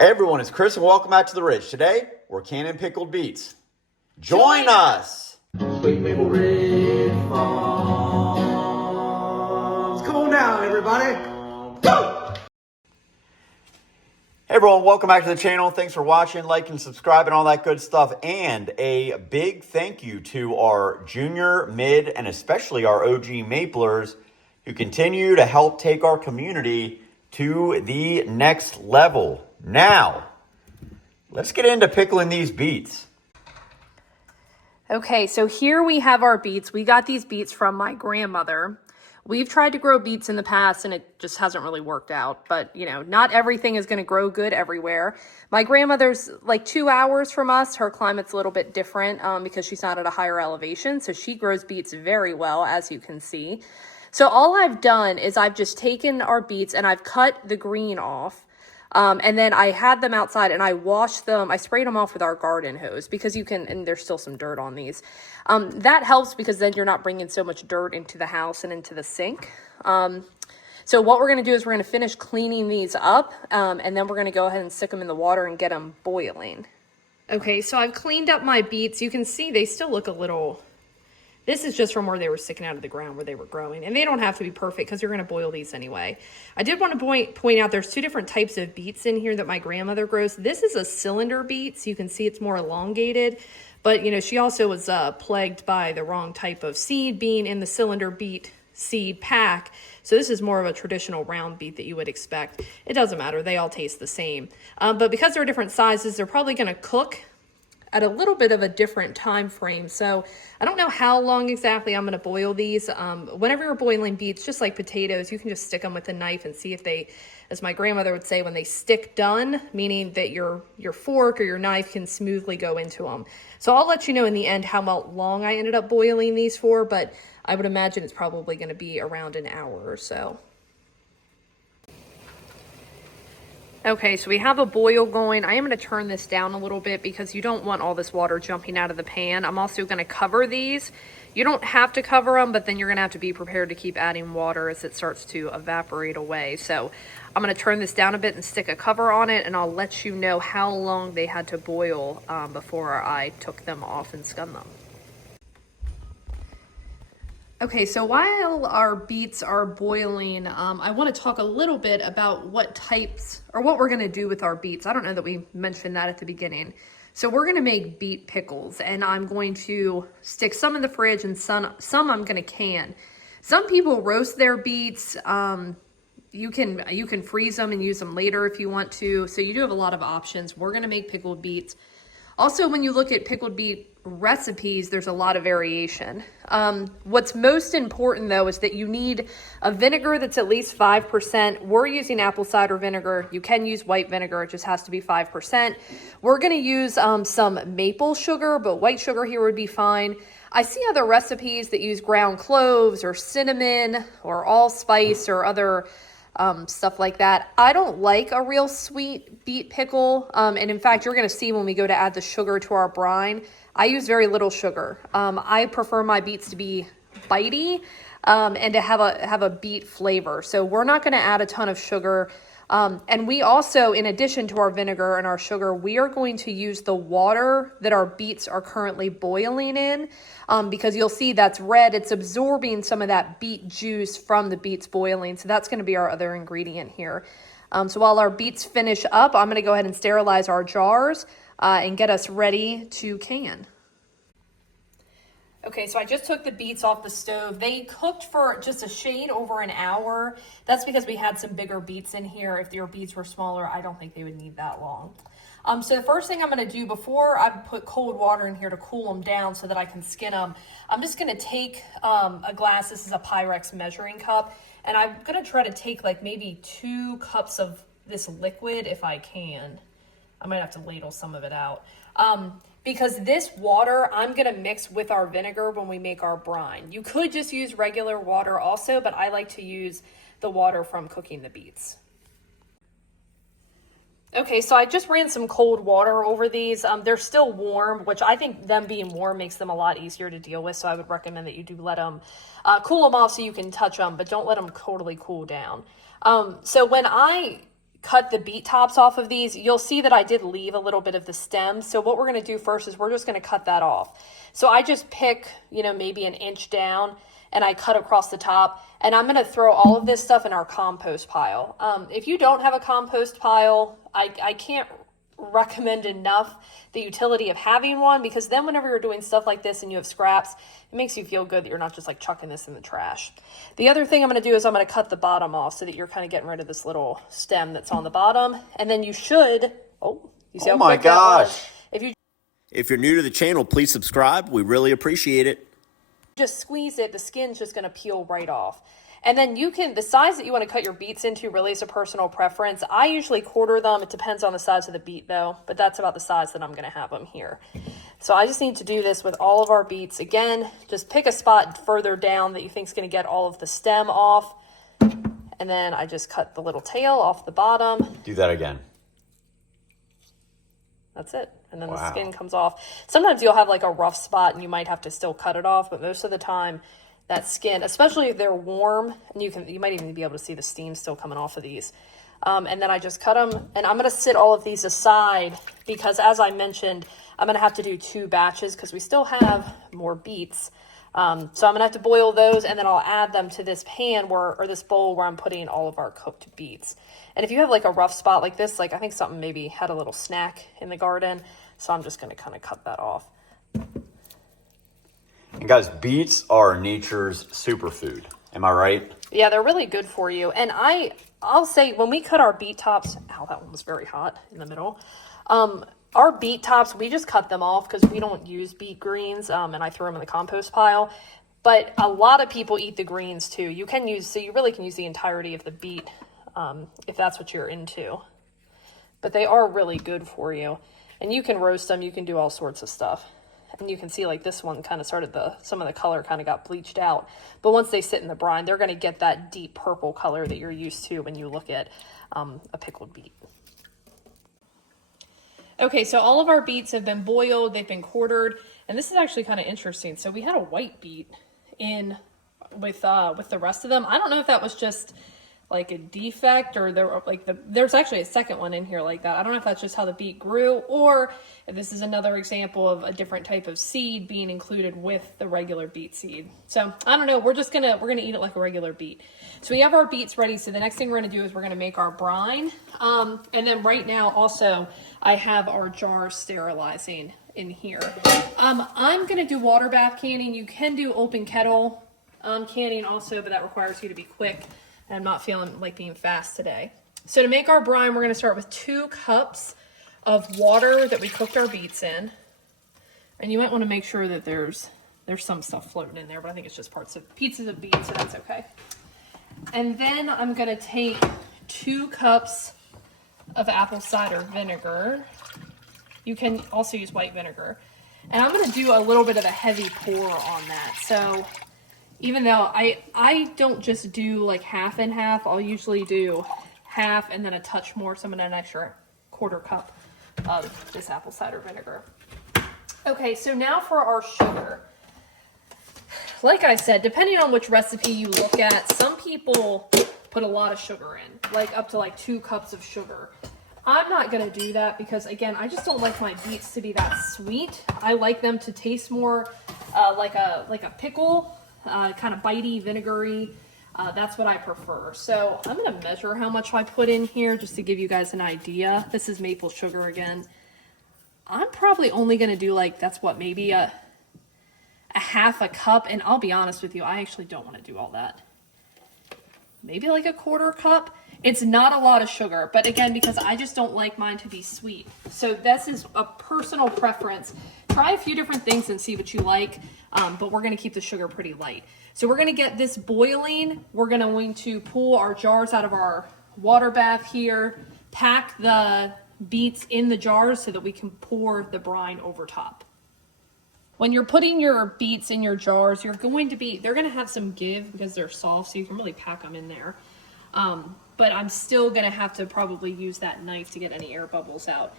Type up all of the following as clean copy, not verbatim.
Hey everyone, it's Chris and welcome back to the Ridge. Today, we're canning pickled beets. Join us! SweetMapleRidge Farms. Come on down, everybody. Go! Hey everyone, welcome back to the channel. Thanks for watching, liking, subscribing, all that good stuff. And a big thank you to our junior, mid, and especially our OG Maplers who continue to help take our community to the next level. Now, let's get into pickling these beets. Okay, so here we have our beets. We got these beets from my grandmother. We've tried to grow beets in the past and it just hasn't really worked out. But, you know, not everything is going to grow good everywhere. My grandmother's like 2 hours from us. Her climate's a little bit different because she's not at a higher elevation. So she grows beets very well, as you can see. So all I've done is I've just taken our beets and I've cut the green off. And then I had them outside and I washed them. I sprayed them off with our garden hose because you can, and there's still some dirt on these. That helps because then you're not bringing so much dirt into the house and into the sink. So what we're going to do is we're going to finish cleaning these up. And then we're going to go ahead and stick them in the water and get them boiling. Okay, so I've cleaned up my beets. You can see they still look a little... This is just from where they were sticking out of the ground where they were growing. And they don't have to be perfect because you're going to boil these anyway. I did want to point out there's two different types of beets in here that my grandmother grows. This is a cylinder beet, so you can see it's more elongated. But, you know, she also was plagued by the wrong type of seed being in the cylinder beet seed pack. So this is more of a traditional round beet that you would expect. It doesn't matter. They all taste the same. But because they're different sizes, they're probably going to cook at a little bit of a different time frame. So I don't know how long exactly I'm going to boil these. Whenever you're boiling beets, just like potatoes, you can just stick them with a knife and see if they, as my grandmother would say, when they stick done, meaning that your fork or your knife can smoothly go into them. So I'll let you know in the end how long I ended up boiling these for, but I would imagine it's probably going to be around an hour or so. Okay, so we have a boil going. I am going to turn this down a little bit because you don't want all this water jumping out of the pan. I'm also going to cover these. You don't have to cover them, but then you're going to have to be prepared to keep adding water as it starts to evaporate away. So I'm going to turn this down a bit and stick a cover on it, and I'll let you know how long they had to boil before I took them off and skinned them. Okay, so while our beets are boiling, I want to talk a little bit about what types or what we're going to do with our beets. I don't know that we mentioned that at the beginning. So we're going to make beet pickles, and I'm going to stick some in the fridge and some I'm going to can. Some people roast their beets. You can freeze them and use them later if you want to. So you do have a lot of options. We're going to make pickled beets. Also, when you look at pickled beet recipes, there's a lot of variation. What's most important, though, is that you need a vinegar that's at least 5%. We're using apple cider vinegar. You can use white vinegar. It just has to be 5%. We're going to use some maple sugar, but white sugar here would be fine. I see other recipes that use ground cloves or cinnamon or allspice or other stuff like that. I don't like a real sweet beet pickle. And in fact, you're going to see when we go to add the sugar to our brine, I use very little sugar. I prefer my beets to be bitey and to have a beet flavor. So we're not going to add a ton of sugar. And we also, in addition to our vinegar and our sugar, we are going to use the water that our beets are currently boiling in because you'll see that's red. It's absorbing some of that beet juice from the beets boiling. So that's going to be our other ingredient here. So while our beets finish up, I'm going to go ahead and sterilize our jars and get us ready to can. Okay, so I just took the beets off the stove. They cooked for just a shade over an hour. That's because we had some bigger beets in here. If your beets were smaller, I don't think they would need that long. So the first thing I'm going to do before I put cold water in here to cool them down so that I can skin them, I'm just going to take a glass. This is a Pyrex measuring cup. And I'm going to try to take like maybe 2 cups of this liquid if I can. I might have to ladle some of it out. Because this water I'm going to mix with our vinegar when we make our brine. You could just use regular water also, but I like to use the water from cooking the beets. Okay, so I just ran some cold water over these. They're still warm, which I think them being warm makes them a lot easier to deal with. So I would recommend that you do let them cool them off so you can touch them, but don't let them totally cool down. So when I cut the beet tops off of these, you'll see that I did leave a little bit of the stem. So what we're going to do first is we're just going to cut that off. So I just pick, you know, maybe an inch down and I cut across the top, and I'm going to throw all of this stuff in our compost pile. If you don't have a compost pile, I can't recommend enough the utility of having one, because then whenever you're doing stuff like this and you have scraps, it makes you feel good that you're not just like chucking this in the trash. The other thing I'm going to do is I'm going to cut the bottom off so that you're kind of getting rid of this little stem that's on the bottom. And then you should, you see how quick that was? If you're new to the channel, please subscribe. We really appreciate it. Just squeeze it, the skin's just going to peel right off. And then you can, the size that you want to cut your beets into really is a personal preference. I usually quarter them. It depends on the size of the beet though, but that's about the size that I'm going to have them here. So I just need to do this with all of our beets. Again, just pick a spot further down that you think is going to get all of the stem off. And then I just cut the little tail off the bottom. Do that again. That's it. And then the skin comes off. Sometimes you'll have like a rough spot and you might have to still cut it off, but most of the time that skin, especially if they're warm, and you might even be able to see the steam still coming off of these. And then I just cut them, and I'm going to sit all of these aside because, as I mentioned, I'm going to have to do 2 batches because we still have more beets. So I'm going to have to boil those, and then I'll add them to this pan or this bowl where I'm putting all of our cooked beets. And if you have like a rough spot like this, like I think something maybe had a little snack in the garden, so I'm just going to kind of cut that off. And guys, beets are nature's superfood. Am I right? Yeah, they're really good for you. And I'll say when we cut our beet tops, ow, that one was very hot in the middle. Our beet tops, we just cut them off because we don't use beet greens, and I throw them in the compost pile. But a lot of people eat the greens too. You really can use the entirety of the beet if that's what you're into. But they are really good for you. And you can roast them, you can do all sorts of stuff. And you can see like this one kind of started some of the color kind of got bleached out. But once they sit in the brine, they're going to get that deep purple color that you're used to when you look at a pickled beet. Okay, so all of our beets have been boiled, they've been quartered, and this is actually kind of interesting. So we had a white beet in with the rest of them. I don't know if that was just like a defect or there's actually a second one in here like that. I don't know if that's just how the beet grew or if this is another example of a different type of seed being included with the regular beet seed. So I don't know, we're gonna eat it like a regular beet. So we have our beets ready. So the next thing we're gonna do is we're gonna make our brine. And then right now also I have our jars sterilizing in here. I'm gonna do water bath canning. You can do open kettle canning also, but that requires you to be quick. I'm not feeling like being fast today. So to make our brine, we're going to start with 2 cups of water that we cooked our beets in. And you might want to make sure that there's some stuff floating in there, but I think it's just pieces of beets, so that's okay. And then I'm going to take 2 cups of apple cider vinegar. You can also use white vinegar. And I'm going to do a little bit of a heavy pour on that. So even though I don't just do like half and half, I'll usually do half and then a touch more, so I'm gonna add an extra 1/4 cup of this apple cider vinegar. Okay, so now for our sugar. Like I said, depending on which recipe you look at, some people put a lot of sugar in, like up to like 2 cups of sugar. I'm not gonna do that because again, I just don't like my beets to be that sweet. I like them to taste more like a pickle. Kind of bitey, vinegary. That's what I prefer. So I'm going to measure how much I put in here just to give you guys an idea. This is maple sugar again. I'm probably only going to do like, that's what, maybe a half a cup. And I'll be honest with you, I actually don't want to do all that. Maybe like a 1/4 cup. It's not a lot of sugar, but again, because I just don't like mine to be sweet. So this is a personal preference. Try a few different things and see what you like, but we're gonna keep the sugar pretty light. So we're gonna get this boiling. We're going to pull our jars out of our water bath here, pack the beets in the jars so that we can pour the brine over top. When you're putting your beets in your jars, they're gonna have some give because they're soft, so you can really pack them in there. But I'm still gonna have to probably use that knife to get any air bubbles out.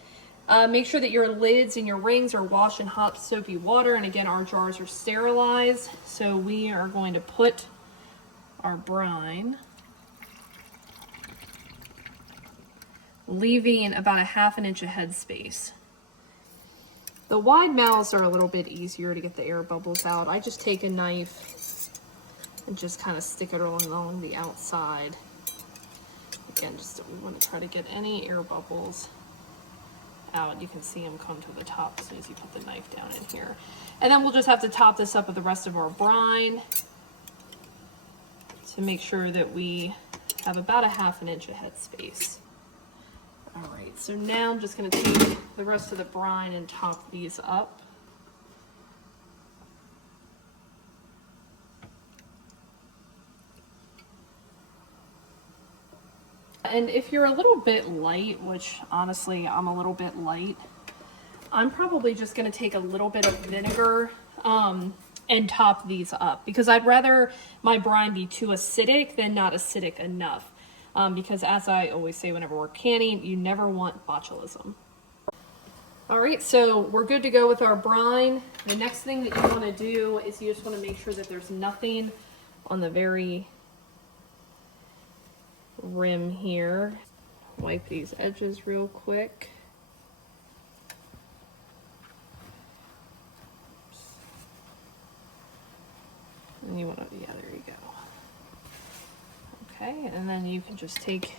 Make sure that your lids and your rings are washed in hot soapy water. And again, our jars are sterilized. So we are going to put our brine leaving about a 1/2 inch of headspace. The wide mouths are a little bit easier to get the air bubbles out. I just take a knife and just kind of stick it along the outside. Again, just we want to try to get any air bubbles out. You can see them come to the top as soon as you put the knife down in here. And then we'll just have to top this up with the rest of our brine to make sure that we have about a 1/2 inch of headspace. All right, so now I'm just going to take the rest of the brine and top these up. And if you're a little bit light, which honestly I'm a little bit light, I'm probably just going to take a little bit of vinegar and top these up, because I'd rather my brine be too acidic than not acidic enough. Because as I always say whenever we're canning, you never want botulism. All right, so we're good to go with our brine. The next thing that you want to do is you just want to make sure that there's nothing on the very rim here. Wipe these edges real quick. And you want to, yeah, there you go. Okay, and then you can just take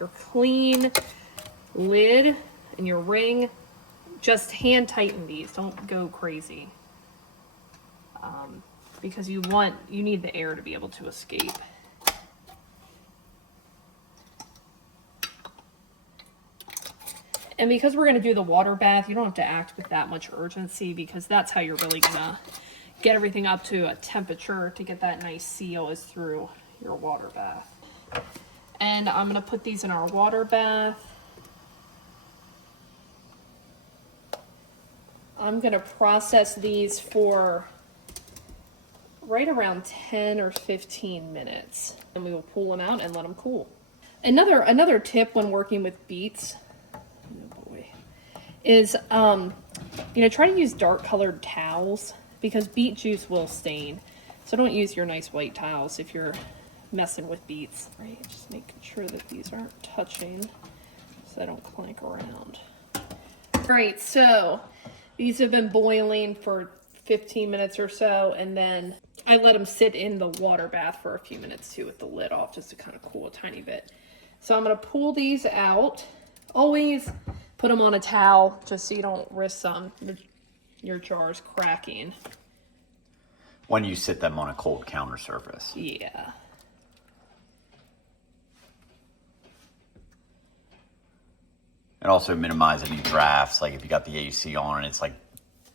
your clean lid and your ring, just hand tighten these, don't go crazy. Because you need the air to be able to escape. And because we're gonna do the water bath, you don't have to act with that much urgency, because that's how you're really gonna get everything up to a temperature to get that nice seal is through your water bath. And I'm gonna put these in our water bath. I'm gonna process these for right around 10 or 15 minutes. And we will pull them out and let them cool. Another tip when working with beets, oh boy, is try to use dark colored towels, because beet juice will stain. So don't use your nice white towels if you're messing with beets. Right, just making sure that these aren't touching so they don't clank around. All right, so these have been boiling for 15 minutes or so, and then I let them sit in the water bath for a few minutes too with the lid off, just to kind of cool a tiny bit. So I'm gonna pull these out. Always put them on a towel just so you don't risk your jars cracking. When you sit them on a cold counter surface. Yeah. And also minimize any drafts. Like if you got the AC on and it's like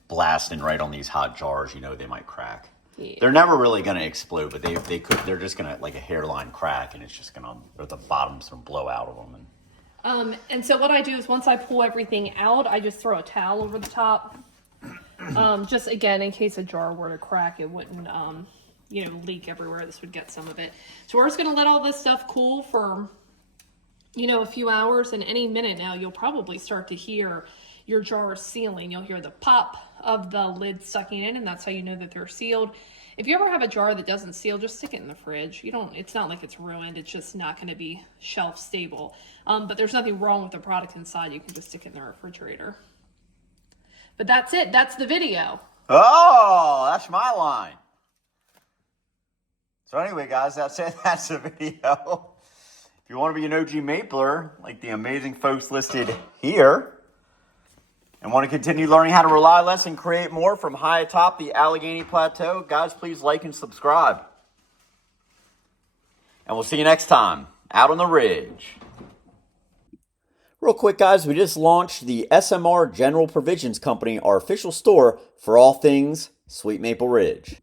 blasting right on these hot jars, they might crack. Yeah. They're never really going to explode, but they're just going to, like a hairline crack, and it's just going to, or the bottom's going to blow out of them. And so what I do is once I pull everything out, I just throw a towel over the top. Just again, in case a jar were to crack, it wouldn't, leak everywhere. This would get some of it. So we're just going to let all this stuff cool for, a few hours, and any minute now, you'll probably start to hear your jars sealing. You'll hear the pop of the lid sucking in, and that's how you know that they're sealed. If you ever have a jar that doesn't seal, just stick it in the fridge. It's not like it's ruined. It's just not going to be shelf stable. But there's nothing wrong with the product inside. You can just stick it in the refrigerator. But that's it. That's the video. Oh, that's my line. So anyway, guys, that's it. That's the video. If you want to be an OG Mapler, like the amazing folks listed here, and want to continue learning how to rely less and create more from high atop the Allegheny Plateau, guys, please like and subscribe. And we'll see you next time out on the ridge. Real quick, guys, we just launched the SMR General Provisions Company, our official store for all things Sweet Maple Ridge.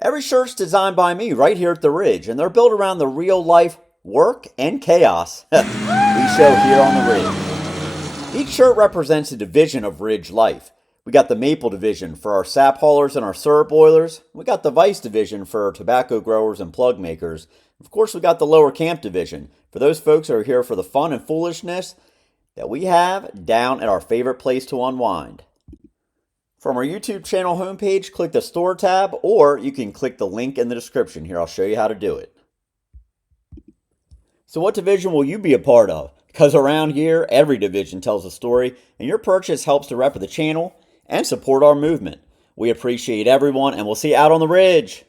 Every shirt's designed by me right here at the Ridge, and they're built around the real-life work and chaos we show here on the Ridge. Each shirt represents a division of Ridge life. We got the Maple division for our sap haulers and our syrup boilers. We got the Vice division for our tobacco growers and plug makers. Of course, we got the Lower Camp division for those folks who are here for the fun and foolishness that we have down at our favorite place to unwind. From our YouTube channel homepage, click the store tab, or you can click the link in the description here. I'll show you how to do it. So what division will you be a part of? Because around here, every division tells a story, and your purchase helps to rep the channel and support our movement. We appreciate everyone, and we'll see you out on the ridge.